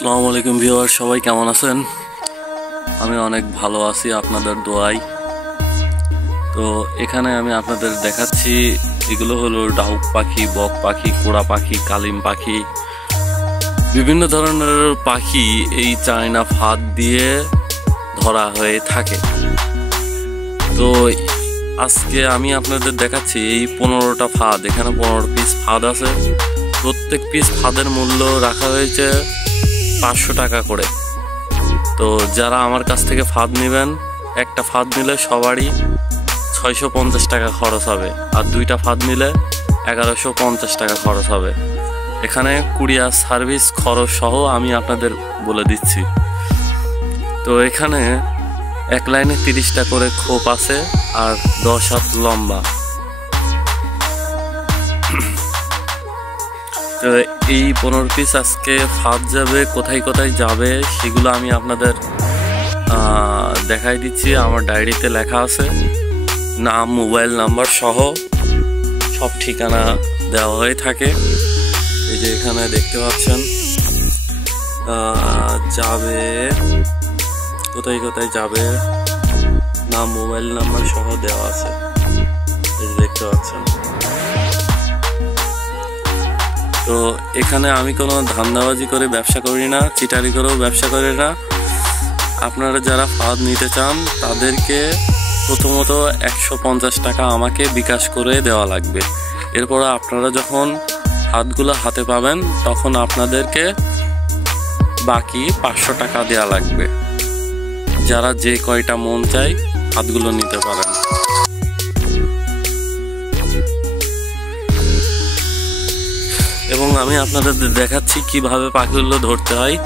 আসসালামু আলাইকুম ভিউয়ার, সবাই কেমন আছেন? আমি অনেক ভালো আছি আপনাদের দোয়ায়। তো এখানে আমি আপনাদের দেখাচ্ছি, এগুলো হলো ডাউক পাখি, বক পাখি, কোড়া পাখি, কালিম পাখি, বিভিন্ন ধরনের পাখি এই চায়না ফাঁদ দিয়ে ধরা হয়ে থাকে। তো আজকে আমি আপনাদের দেখাচ্ছি এই 15টা ফাঁদ। এখানে 15 পিস ফাঁদ আছে। প্রত্যেক পিস ফাঁদের মূল্য রাখা হয়েছে 500 টাকা করে। তো যারা আমার কাছ থেকে ফাঁদ নেবেন, একটা ফাঁদ নিলে সবারই 650 টাকা খরচ হবে, আর 2টা ফাঁদ নিলে 1150 টাকা খরচ হবে। এখানে কুরিয়ার সার্ভিস খরচ সহ আমি আপনাদের বলে দিচ্ছি। তো এখানে এক লাইনে 30টা করে খোপ আছে আর 10 হাত লম্বা। তো এই 15 পিস আজকে ফাঁদ যাবে, কোথায় কোথায় যাবে সেগুলো আমি আপনাদের দেখাই দিচ্ছি। আমার ডায়েরিতে লেখা আছে, নাম, মোবাইল নাম্বার সহ সব ঠিকানা দেওয়া হয়ে থাকে। এই যে এখানে দেখতে পাচ্ছেন যাবে, কোথায় কোথায় যাবে, নাম, মোবাইল নাম্বার সহ দেওয়া আছে। এই যে দেখতে পাচ্ছেন। তো এখানে আমি কোনো ধান্দাবাজি করে ব্যবসা করি না, চিটারি করেও ব্যবসা করি না। আপনারা যারা ফাঁদ নিতে চান তাদেরকে প্রথমত 150 টাকা আমাকে বিকাশ করে দেওয়া লাগবে। এরপর আপনারা যখন ফাঁদগুলো হাতে পাবেন তখন আপনাদেরকে বাকি 500 টাকা দেওয়া লাগবে। যারা যে কয়টা মন চায় ফাঁদগুলো নিতে পারেন। এবং আমি আপনাদের দেখাচ্ছি কিভাবে পাখিগুলো ধরতে হয়।